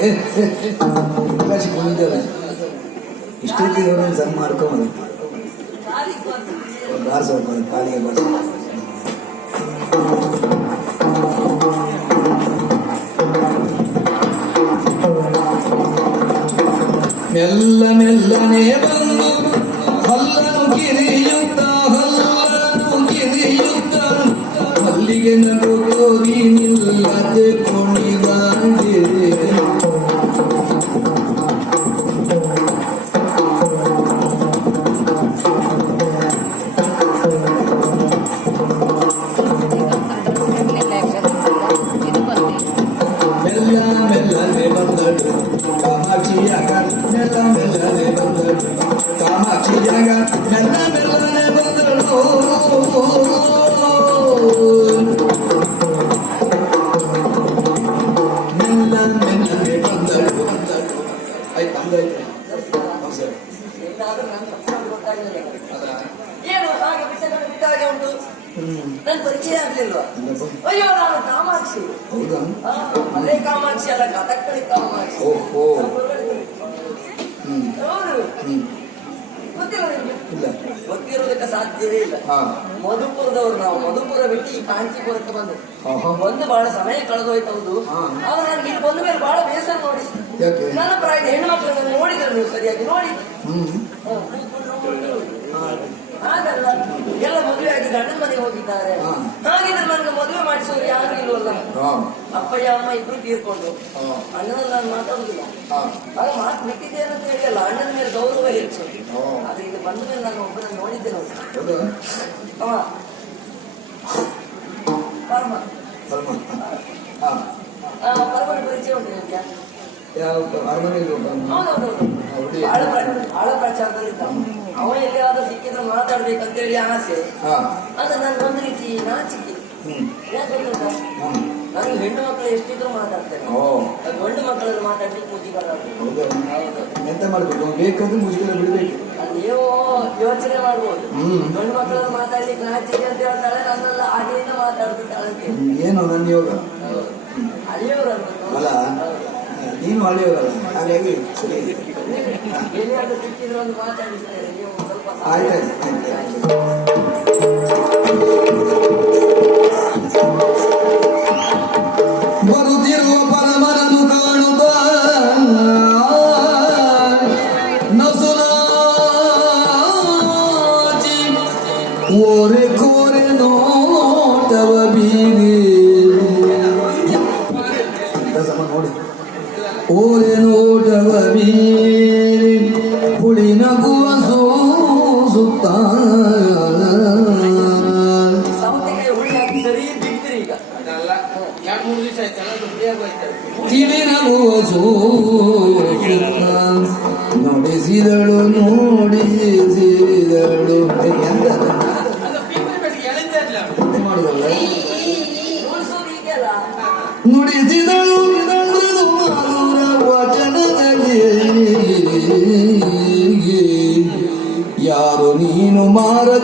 ಕಾಶಿ ಕುಣಿದಲ್ಲ ಇಷ್ಟೊತ್ತಿಗೆ ಅವ್ರನ್ನ ಸಣ್ಣ ಮಾಡ್ಕೊಂಬಂದು ಬಾರಿಸ ಮೆಲ್ಲ ಮೆಲ್ಲನೆ ಬಂದು ಕಿರಿಯುತ್ತ ಅದೇ ಕಾಮಾಕ್ಷಿ ಅಲ್ಲ ಕಥಕ್ಕಳಿ ಕಾಮಾಕ್ಷಿ. ಓಹೋ. ಹ್ಮ್. ಇಲ್ಲ. ಗೊತ್ತಿರೋದಕ್ಕೆ ಸಾಧ್ಯವೇ ಇಲ್ಲ. ಮಧುಪುರದವರು ನಾವು ಮಧುಪುರ ಬಿಟ್ಟು ಈ ಕಾಂಚಿಪುರಕ್ಕೆ ಬಂದದ್ದು ಬಂದು ಒಂದು ಬಹಳ ಸಮಯ ಕಳೆದೋಯ್ತು ಹೌದು. ಹಾ. ಆಗ ನನಗೆ ಇಲ್ಲಿ ಬಂದ ಮೇಲೆ ಬಹಳ ಬೇಸರ ನೋಡಿ. ನನ್ನ ಪ್ರಾಯದ ಹೆಣ್ಣು ನೋಡಿದ್ರೆ ನೀವು ಸರಿಯಾಗಿ ನೋಡಿ. ಹಾಗಲ್ಲ. ಎಲ್ಲ ಗಂಡನ ಮನೆಗೆ ಹೋಗಿದ್ದಾರೆ ಹಾ. ಹಾಗಿದ್ರೆ ನನಗೆ ಮದುವೆ ಮಾಡಿಸೋರು ಯಾರು ಇಲ್ವಲ್ಲ ಹಾ ಅಪ್ಪಯ್ಯ ಅಮ್ಮ ಇಬ್ರು ತೀರ್ಕೊಂಡು ಹಾ. ಅಣ್ಣನ ನಾನು ಮಾತಾಡುದಿಲ್ಲ ಹಾ ಆಗ ಮಾತು ಬಿಟ್ಟಿದ್ದೇನೆ ಅಂತ ಹೇಳಿ ಅಲ್ಲ ಅಣ್ಣನ ಮೇಲೆ ಗೌರವ ಹೆಚ್ಚು ಹಾ. ಆದ್ರೆ ಇಲ್ಲಿ ಬಂದ ಮೇಲೆ ನಾನು ಒಬ್ಬರನ್ನು ನೋಡಿದ್ದೆ ನೋಡಿ ಹೌದಾ ಅವ ಪರಮ ಪರಮ ಹಾ ಆ, ಪರಮನ ಪರಿಚಯ ಉಂಟು ನಿಮ್ಗೆ ಯಾವ ಅರಮನೆಗೆ ಹೌದೌದೌದು ಹೌದು. ಬಹಳ ಪ್ರ- ಬಹಳ ಪ್ರಚಾರದಲ್ಲಿದ್ದ ಅವ ಎಲ್ಲಿಯಾದ್ರೂ ಹೇಳಿ ಆಸೆ. ಹಾ. ಆದ್ರೆ ನನ್ಗೆ ಒಂದು ರೀತಿ ನಾಚಿಕೆ? ಹ್ಮ್. ಹೆಣ್ಣು ಮಕ್ಕಳು ಎಷ್ಟಿದ್ರು ಮಾತಾಡ್ತೇನೆ. ಗಂಡು ಮಕ್ಕಳಲ್ಲಿ ಮಾತಾಡ್ಲಿಕ್ಕೆ ಮುಜಿ ಹೌದು. ಎಂತ ಮಾಡ್ಬೇಕು? ಬೇಕಾದ್ರೆ ಮುಜುಗರ ಬಿಡ್ಬೇಕು. ನೀವು ಯೋಚನೆ ಮಾಡ್ಬೋದು. ಗಂಡು ಮಕ್ಕಳಲ್ಲಿ ಮಾತಾಡ್ಲಿಕ್ಕೆ ನಾಚಿಕೆ ಅಂತ ಹೇಳ್ತಾಳೆ ನನ್ನೆಲ್ಲ ಹಾಗೆಯಿಂದ ಅಂತ ಏನು ನನ್ನ ಯೋಗ? ಅಲ್ಲಿಯವರು ಅಲ್ಲ ನೀನು ಹಳೆಯವರಲ್ಲ ಹಾಗಾಗಿ ಸರಿ. ಆಯ್ತಾಯ್ತು ಆಯ್ತು.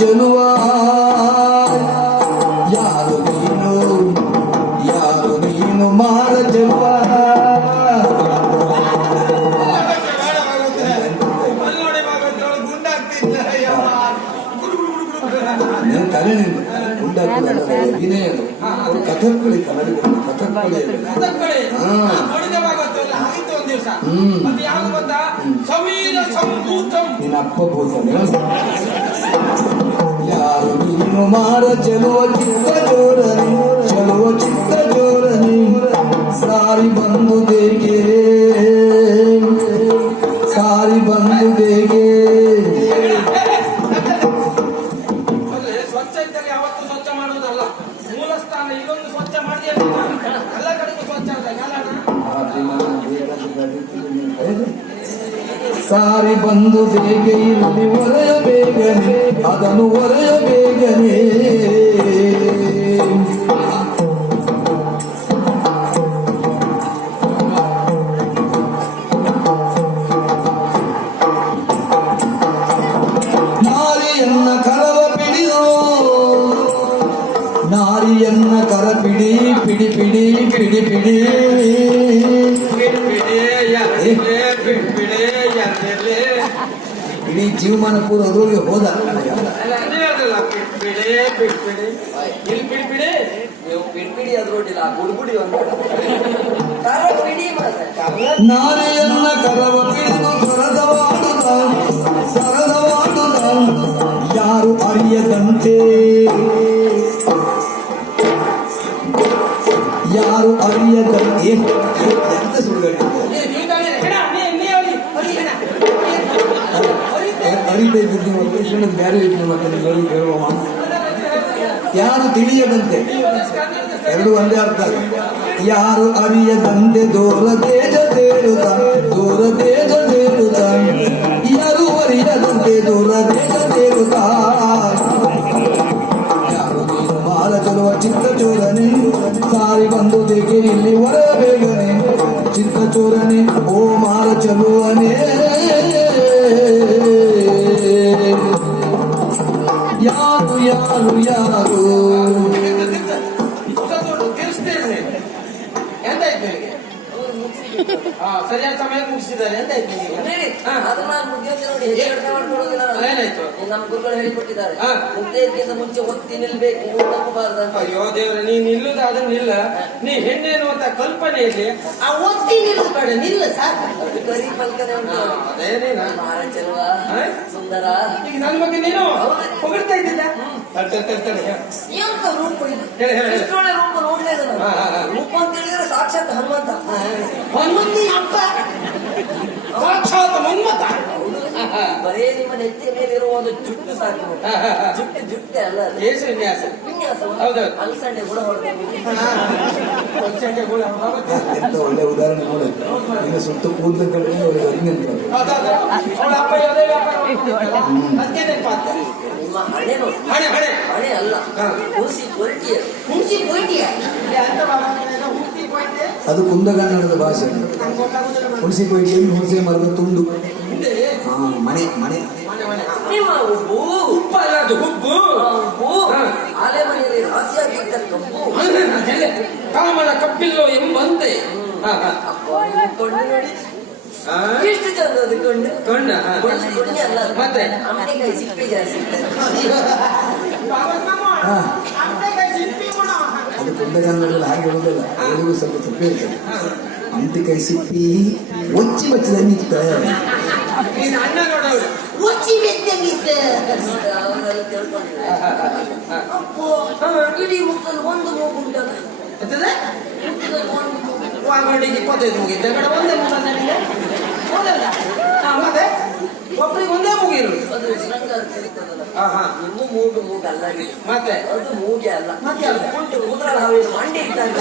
ಚೆಲುವ ಯಾರು ನೀನು ಯಾರು ನೀನು ಮಾರ. ನೀನು ತಲೆ ನಿಂದು. ಉಂಟಾಗ್ತದಲ್ಲ ವಿನಯ ಕಥಕ್ಕಳಿ ಕನ್ನಡಿಗರು ಕಥಕ್ಕಳಿ. ಹಾ. ನೋಡಿದ ಭಾಗವತ ಎಲ್ಲ ಆಯ್ತು ಒಂದ್ ದಿವಸ ಹ್ಮ್. ಮತ್ತೆ ಯಾವ್ದು ಗೊತ್ತಾ? ಸಮೀರ ಸಂಭೂತಂ. ನಿನ್ನ ಅಪ್ಪ ಬೋತಾನೆ ಯಾರು ನೀನು ಮಾರ ಚೆಲುವ ಚಿತ್ತ ಜೋರನೆ ಚೆಲುವ ಚಿತ್ತ ಜೋರನೆ ಸಾರಿ ಬಂದುದೇಗೆ ಸಾರಿ ಸಾರಿ ಬೇಗ ಇರಲಿ ಒಲೆಯ ಬೇಗನೆ ಅದನ್ನು ಒಲೆಯ ಬೇಗನೆ. ಬಿಟ್ಬಿಡಿ ಇಲ್ಲಿ ಬಿಡ್ಬಿಡಿ. ನೀವು ಬುಡ್ಬುಡಿ ಒಂದು. ಕರವ ಪಿಡಿದು ಸರದವಾಡುತ್ತ ಸರದವಾಡುತ್ತ ಯಾರು ಅರಿಯದಂತೆ? ಯಾರು ಅರಿಯದಂತೆ? ಎಂತ ಸುಡುಗಾಡಿ ಇದ್ದಿದ್ದು ಬೇರೆ ರೀತಿ ಮತ್ತೆ ಹೇಳುವ ಯಾರು ತಿಳಿಯದಂತೆ? ಎರಡು ಒಂದೇ ಅರ್ಥ. ಯಾರು ಅರಿಯದಂತೆ ದೂರ ದೇಶ ತೇಳುತ್ತ, ದೂರ ದೇಶ ತೇಳುತ್ತ. ಯಾರು ಅರಿಯದಂತೆ ದೂರ ದೇಶ ತೇಳುತ್ತ. ಯಾರು ನೀನು ಮಾಲ ಚಲುವ ಚಿತ್ತ ಚೋರನೆ ಸಾರಿ ಬಂದು ಬೇಕೆ ಇಲ್ಲಿ ಹೊರ ಬೇಗನೆ ಚಿತ್ತ ಚೋರನೆ ಓ ಮಾರ ಚಲುವನೇ. ಸರಿಯಾದ ಸಮಯಕ್ಕೆ ಮುಗಿಸಿದ್ದಾರೆ ಎಂತಾಯ್ತು ನಿನಗೆ ಹೇಳಿ ಹಾ. ಅದು ನಾನು ಮುಗಿಯೋದು ನೋಡಿ ಹೆಚ್ಚು ಕಡಿಮೆ ಮಾಡ್ಕೊಳ್ಳೋದಿಲ್ಲ ನಾನು. ಏನಾಯ್ತು? ನಮ್ಮ ಗುರುಗಳು ಹೇಳಿಕೊಟ್ಟಿದ್ದಾರೆ. ಹಾ. ಮುಗ್ದೆಯಕ್ಕಿಂತ ಮುಂಚೆ ಒತ್ತಿ ನಿಲ್ಬೇಕು ತಪ್ಪಬಾರ್ದು ಅಂತ. ಅಯ್ಯೋ ದೇವ್ರೆ ನೀ ನಿಲ್ಲುದ ಅದನ್ನ ನಿಲ್ಲ. ನೀ ಹೆಣ್ಣೇನು ಅಂತ ಕಲ್ಪನೆಯಲ್ಲಿ ಆ ಒತ್ತಿ ನಿಲ್ಲುದು ಬೇಡ ನಿಲ್ಲ ಸಾಕು. ಅದು ಕರಿ ಪಲ್ಕನೆ ಉಂಟು. ಹಾ, ಅದೇ ನೀನ. ಮಾರ ಹಾ? ಸುಂದರ. ಈಗ ನನ್ನ ಬಗ್ಗೆ ನೀನು ಹೊಗಳ್ತಾ ಇದ್ದಿಲ್ಲ? ಎಂತ ರೂಪ. ಎಷ್ಟೊಳ್ಳೆ ರೂಪ ಹಾ. ರೂಪ ಅಂತ ಹೇಳಿದ್ರೆ ಸಾಕ್ಷಾತ್ ಹನುಮಂತ. ಹನುಮಂತಿ ಅಪ್ಪ ಸಾಕ್ಷಾತ್ ಮನ್ಮತ ಬರೇ ನಿಮ್ಮ ನೆತ್ತಿಯ ಮೇಲೆ ಇರುವ ಒಂದು ಜುಟ್ಟು ಸಾಕು. ಜುಟ್ಟು ಜುಟ್ಟೆ ಅಲ್ಲ. ಏಸು ವಿನ್ಯಾಸ ವಿನ್ಯಾಸ. ಹೌದು. ಅಲಸಂಡೆ ಕೂಡ ಹೋಗುತ್ತೆ. ಎಂತ ಒಳ್ಳೆ ಉದಾಹರಣೆ ನೋಡಿ. ಇನ್ನು ಸುತ್ತ ಕೂದಲು ಹಂಗೆ ನೆನ್ಪಾತ. ನಿಮ್ಮ ಹಣೆ ನೋಡಿ. ಹಣೆ ಹಣೆ. ಹಣೆ ಅಲ್ಲ. ಹುಣಸಿ ಕೊರಟಿಯ ಹುಣಸಿ ಕೊರಟಿಯ ಅದು ಕುಂದಗನ್ನಡದ ಭಾಷೆ. ಹುಣಸಿ ಕೊಯ್ಕೆಯಲ್ಲಿ ಹುಣಸೆ ಮರದ ತುಂಡು. ಮನೆ ಮನೆ. ನಿಮ್ಮ ಉಬ್ಬು ಉಪ್ಪ ಅಲ್ಲ ಅದು ಉಬ್ಬು ಹಾ. ಆಲೆ ಮನೆಯಲ್ಲಿ ರಾಸಿಯಾಗಿದ್ದ ಕಬ್ಬು ಕಾಮನ ಕಪ್ಪಿಲ್ಲೋ ಎಂಬಂತೆ. ಕಣ್ಣು ನೋಡಿ? ಎಷ್ಟು ಚಂದ ಅದು ಕಣ್ಣು ಕಣ್ಣ ಹಾ. ಕಣ್ಣು ಕಣ್ಣೆ ಅಲ್ಲ. ಮತ್ತೆ? ಅಂಬೆಕಾಯಿ ಸಿಪ್ಪೆ ಜಾಸ್ತಿ ಅದು ಕುಂದಗನ್ನಡದಲ್ಲಿ ಹಾಗೆ ಹೇಳುವುದಿಲ್ಲ ಅವರಿಗೂ ಸ್ವಲ್ಪ ತಪ್ಪೇ ಇರ್ತದೆ. ಅಂಟಿಕೈ ಸಿಪ್ಪಿ ಒಚ್ಚಿ ಬಚ್ಚಿದ ನಿತ್ತ ನೀನು ಅಣ್ಣ ನೋಡವ್ರು ಅವರೆಲ್ಲ ತಿಳ್ಕೊಂಡಿದ್ದಾರೆ ಅಪ್ಪೋ ಇಡೀ ಮುಖದಲ್ಲಿ ಒಂದು ಮೂಗು ಉಂಟಲ್ಲ. ಎಂತದೆ? ಮುಖದಲ್ಲಿ ಒಂದು ಮೂಗು ವಾಗಡಿಗೆ ಇಪ್ಪತ್ತೈದು ಮುಗಿದ್ದ ಕಡೆ ಒಂದೇ ಮುಗ ಹೌದಲ್ಲ ಮತ್ತೆ? ಒಬ್ಬರಿಗೆ ಒಂದೇ ಮುಗಿರು ಅದು ಶೃಂಗಾರ ಹಾ ಹಾ. ನಿಮ್ಮ ಮೂಗು ಮೂಗಲ್ಲ ಅಲ್ಲ ಮತ್ತೆ? ಅದು ಮೂಗೆ ಅಲ್ಲ. ಮತ್ತೆ. ಉಂಟು ಮುದ್ರಳ ಹಾವಿನ ಮಂಡಿ ಇದ್ದಂಗ.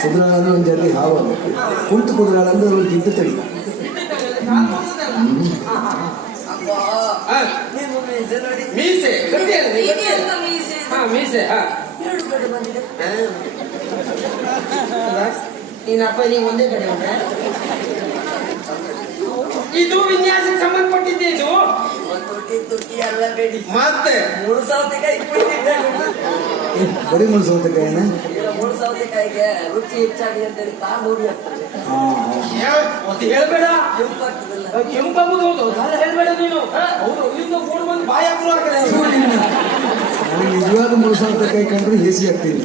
ಕುದುರಾಳ ಅಂದ್ರೆ ಒಂದು ಜಲ್ದಿ ಹಾವು ಅದು. ಕುಂತು ಕುದುರಾಳ ಅಂದ್ರೆ ಒಂದು ಗಿಡ್ಡ ತಳಿ ಒಂದೇ ಕಡೆ ಇದು ವಿನ್ಯಾಸಕ್ಕೆ ಸಂಬಂಧಪಟ್ಟಿದ್ದೆ ಇದು? ಎಲ್ಲ ಬೇಡಿ ಮತ್ತೆ? ಮೂರು ಸೌತೆಕಾಯಿ ಕುಳಿತಿದ್ದೆ ಏ, ಬರೀ ಮುಳ್ಳು ಸೌತೆಕಾಯಿನ ಮೂರು ಸೌತೆಕಾಯಿಗೆ ರುಚಿ ಅಂತೇಳಿ ಹೋಗಿ ಮತ್ತೆ ಹೇಳ್ಬೇಡ. ಹೌದು ಹೇಳ್ಬೇಡ ನೀನು. ಹೌದು ಇಲ್ಲಿಂದ ಬಂದು ಬಾಯಿ ಹತ್ರ ಹಾಕಿದೆ ನನಗೆ ನಿಜವಾದ ಮೂರು ಸೌತೆಕಾಯಿ ಕಂಡ್ರೆ ಹೇಸಿ ಆಗ್ತೀನಿ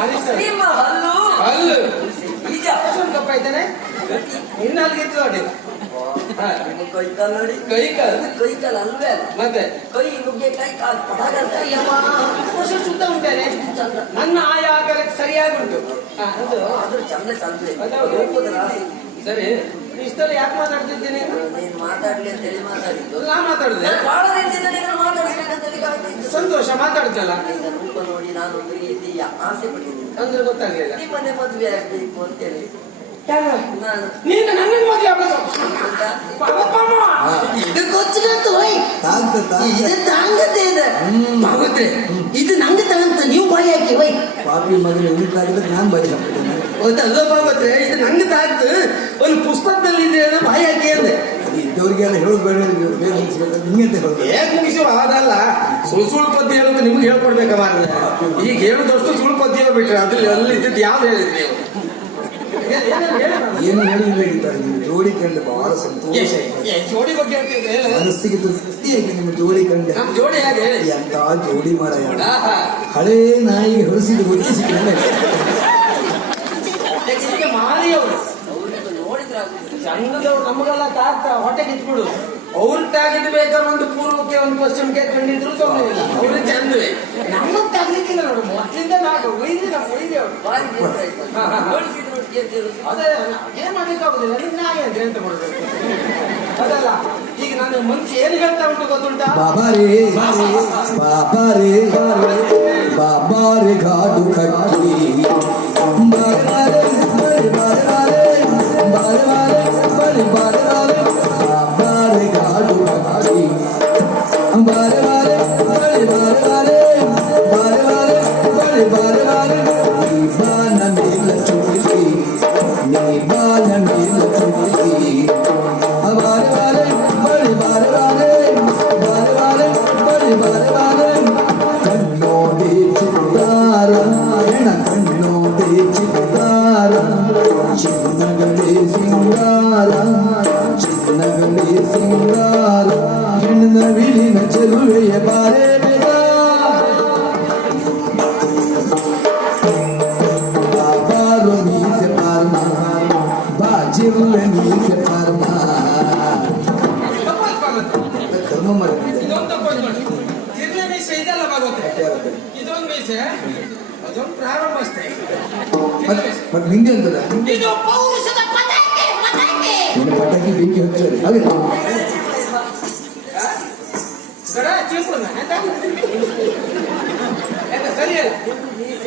ಹಲ್ಲು. ಹಲ್ಲು. ಇದ್ದಾನೆ. ಇನ್ನ ಅಲ್ಲಿಗೆ ನೋಡಿ. ಕೈ ಕಾಲು ನೋಡಿ. ಕೈ ಕಾಲು ಕೈ ಕಾಲು ಅಲ್ವೇ ಮತ್ತೆ? ಕೈ ನುಗ್ಗೆಕಾಯಿ ಕಾಲು ಪಡಗಂತ ಶುದ್ಧ ಉಂಟೇನೆ? ನನ್ನ ಆಯಾ ಆಗಲಕ್ಕೆ ಸರಿಯಾಗಿ ಉಂಟು. ಅದು ಚಂದ ಚಂದ ಸರಿ. ಇಷ್ಟೆಲ್ಲ ಯಾಕೆ ಮಾತಾಡ್ತಿದ್ದೀನಿ? ನೀನು ಮಾತಾಡ್ಲಿ ಅಂತ ಹೇಳಿ ಮಾತಾಡಿದ್ದು. ನಾ ಮಾತಾಡಿದೆ? ನಾನು ಬಹಳ ರೀತಿಯಿಂದ ನಿನ್ನನ್ನು ಮಾತಾಡಿಸ್ಬೇಕಂತ ಸಂತೋಷ ಮಾತಾಡ್ತಲ್ಲ? ನಿನ್ನ ರೂಪ ನೋಡಿ ನಾನು ಪ್ರೀತಿ ಆಸೆ ಪಟ್ಟಿದ್ದೀನಿ. ಅಂದ್ರೆ ಗೊತ್ತಾಗಲಿಲ್ಲ. ನಿಮ್ಮನೆ ಮದುವೆ ಆಗ್ಬೇಕು ಅಂತೇಳಿ? ನಾನು ನೀನು ನನ್ನ ಮದುವೆ. ಇದು ತಾಂಗತ್ತೆ ಇದೆ ಹ್ಮ್. ಭಾಗವತ್ರೆ ಇದು ನಂಗೆ ತಗಂತ ನೀವು ಬಾಯಿ ಹಾಕಿ ಹೋಯ್. ಪಾಪಿ ಮಗನ ಉಂಟಾಗಿದ್ರೆ ಆಗಿದ್ರೆ ನಾನು ಬಾಯಿ ಗೊತ್ತಲ್ಲ ಭಾಗವತ್ರೆ ಇದು ನಂಗೆ ತಾಗ್ತು ಒಂದು ಪುಸ್ತಕದಲ್ಲಿ ಇದೆ ಬಾಯಿ ಹಾಕಿ ಅಂದೆ. ಇದ್ದವ್ರಿಗೆಲ್ಲ ಹೇಳೋದು ಬೇಡ ಹಿಂಗೆ ಅಂತ ಹೇಳೋದು ಹೇಗ್ ಮುಗಿಸುವ ಅದಲ್ಲ ಸುಳ್ ಸುಳ್ಳು ಪದ್ಯ ಹೇಳೋದು ನಿಮ್ಗೆ ಹೇಳ್ಕೊಡ್ಬೇಕ ಈಗ ಹೇಳೋದಷ್ಟು ಸುಳ್ಳು ಪದ್ಯ ಬಿಟ್ರೆ ಅದ್ರಲ್ಲಿ ಅಲ್ಲಿ ಇದ್ದಿದ್ದು ಯಾವ್ದು ಹೇಳಿದ್ರಿ ನೀವು ಹೇಳಿ, ಏನೇನು ಹೇಳಿ ನಾನು? ಏನು ಹೇಳಿಲ್ಲ ಗೀತಾರೆ ನಿಮ್ಮ ಜೋಡಿ ಕಂಡು ಬಹಳ ಸಂತೋಷ ಜೋಡಿ ಬಗ್ಗೆ. ಮನಸ್ಸಿಗೆ ತೃಪ್ತಿ ಆಯ್ತು ನಿಮ್ಮ ಜೋಡಿ ಕಂಡು ನಮ್ ಜೋಡಿ ಹೇಗೆ ಎಂತ ಜೋಡಿ ಮಾರಾಯ ಆಹಾ. ಹಳೇ ನಾಯಿ ಹೊರಸಿದ ಸಿಕ್ಕಿಲ್ಲ. ಚಂದದವ್ರು ನಮಗೆಲ್ಲ ತಾತ ಹೊಟ್ಟೆಗೆ ಇಟ್ಬಿಡು ಅವ್ರ ತಾಗಿದ್ ಒಂದು ಪೂರ್ವಕ್ಕೆ ಒಂದು ಕ್ವಶನ್ ಕೇಳ್ಕೊಂಡಿದ್ರು ತೊಗೊಂಡಿಲ್ಲ ಅವ್ರಿಗೆ ಚಂದವೇ ನಮ್ಮ ತಾಗ್ಲಿಕ್ಕಿಲ್ಲ ನೋಡು ಮೊದಲಿಂದ ನಾವು ಒಯ್ದು ನಾವು ಒಯ್ದೆ ಅದೇ, ಏನ್ ಮಾಡ್ಲಿಕ್ಕಾಗುದಿಲ್ಲ ನಿನ್ನ ನಿಮ್ಗೆ ನಾಯಿ ಅಂದ್ರೆ ಎಂತ ಮಾಡ್ಬೇಕು ಅದಲ್ಲ, ಈಗ ನಾನು ಮನ್ಸು ಏನು ಹೇಳ್ತಾ ಉಂಟು ಗೊತ್ತುಂಟಾ? ಬಾಬಾ ರೇ ಬಾಬಾ ರೇ ಬಾಬಾ ಕರ್ಮ ಮಾಡಿದ್ದೆ ಇದೊಂದು ತಪ್ಪಾಯ್ತು ನೋಡಿ. ಮೀಸೆ ಇದೆಲ್ಲ ಬಾಗೋತೆ ಇದೊಂದು ಮೀಸೆ. ಅದೊಂದು ಪ್ರಾರಂಭ ಅಷ್ಟೇ. ಮತ್ತೆ ಮತ್ತೆ ಅಂತದ ಇದು ಪೌರುಷದ ಪತಾಕೆ ಪತಾಕೆ ನಿನ್ನ ಪಟಾಕಿ ಬೆಂಕಿ ಹಚ್ಚೋದು? ಹಾಗೆ ಕಡ ಚಿಂಪುಳ ಸರಿಯಲ್ಲ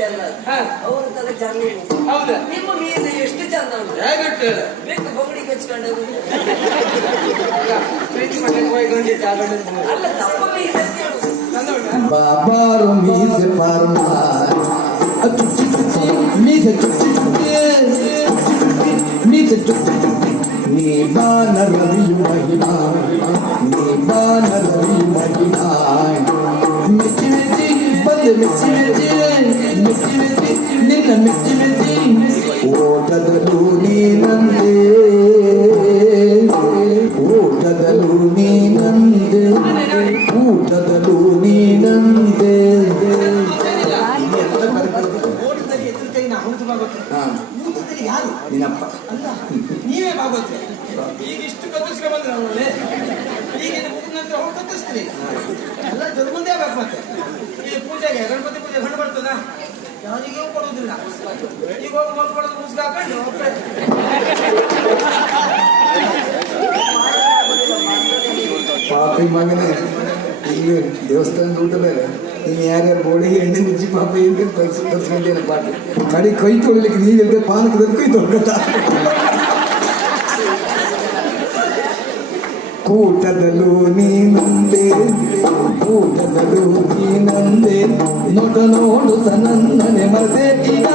ನಿಮ್ಮ ಮೀಸೆ ಅಲ್ಲ ಅದು. ಹಾ. ಅವ್ರ ತಲೆ ಚರ್ಮ ಮೀಸೆ. ಹೌದಾ ನಿಮ್ಮ ಮೀಸೆ ಎಷ್ಟು ಚಂದ ಉಂಟು ಹೇಗಿಟ್ಟು ಬೇಕು ಬೊಗಡಿ ಕಚ್ಕೊಂಡು ಪ್ರೀತಿ ಮಟ್ಟಕ್ಕೆ ಹೋಗಿ ಗಂಡಿಟ್ಟು ಆ ಗಂಡನ ಮಗ. ಅಲ್ಲ ತಪ್ಪ ಮೀಸೆ ಅಂತ ಹೇಳುದು. ಚಂದ ಉಂಟಾ? ಬಾಬಾರು ಮೀಸೆ ಪಾರ್ಮ ಚುಚ್ಚಿ ಚುಚ್ಚಿ ಮೀಸೆ ಚುಚ್ಚಿ ಚುಚ್ಚಿ ಮೀಸೆ ಚುಚ್ಚಿ ಚುಚ್ಚಿ ನೀ ಬಾನ ರವಿಯು ಮಹಿಮಾ ನೀ ಬಾನ ರವಿಯು ಮಹಿಮಾ ಮೆಚ್ಚಿ ಮೆಚ್ಚಿ ಮೆಚ್ಚಿ ಮೆಚ್ಚಿ ಮೆಚ್ಚಿ ಮೆಚ್ಚಿ ನಿನ್ನ ಮೆಚ್ಚಿ ಮೆಚ್ಚಿ ಓಟದಲು ನಿನ್ನಪ್ಪ ನೀವೇ ಈಗ ಇಷ್ಟು ಕತ್ತರಿಸ್ಕೊಂಡ್ ಬಂದ್ರೆ ಅವನಲ್ಲಿ ಈಗ ನಂತರ ಕತ್ತರಿಸ್ತೀರಿ ಎಲ್ಲ ಜರ್ಮಂದೇ ಮುಂದೆ ಆಗ್ಬೇಕು ಮತ್ತೆ ಪೂಜೆಗೆ ಗಣಪತಿ ಪೂಜೆ ಹಣ್ಣು ಬರ್ತದ? ಯಾರಿಗೂ ಕೊಡುವುದಿಲ್ಲ. ಈಗ ಹೋಗಿ ಮಲ್ಕೊಳ್ಳೋದು ಮುಸ್ಗ ಪಾಪಿ ಮಗನೇ, ಇಲ್ಲಿ ದೇವಸ್ಥಾನದ ಊಟ ಬೇರೆ. ನೀನು ಯಾರ್ಯಾರು ಗೋಳಿಗೆ ಎಣ್ಣೆ ಮುಚ್ಚಿ ಪಾಪ ಏನು ತರ್ಸಿ ತರ್ಸ್ಕೊಂಡೇನೆ ಪಾಟಿ ಕಡಿ ಕೈ ತೊಳಿಲಿಕ್ಕೆ ನೀರಿಲ್ಲದೆ ಪಾನಕದಲ್ಲಿ ಕೈ ತೊಳ್ಕೊತ ಕೂಟದಲ್ಲೂ ನೀನಂದೆ ಕೂಟದಲ್ಲೂ ನೀನಂದೆ ನೋಟ ನೋಡುತ್ತ ನನ್ನನೆ ಮರೆತೆ ಈಗ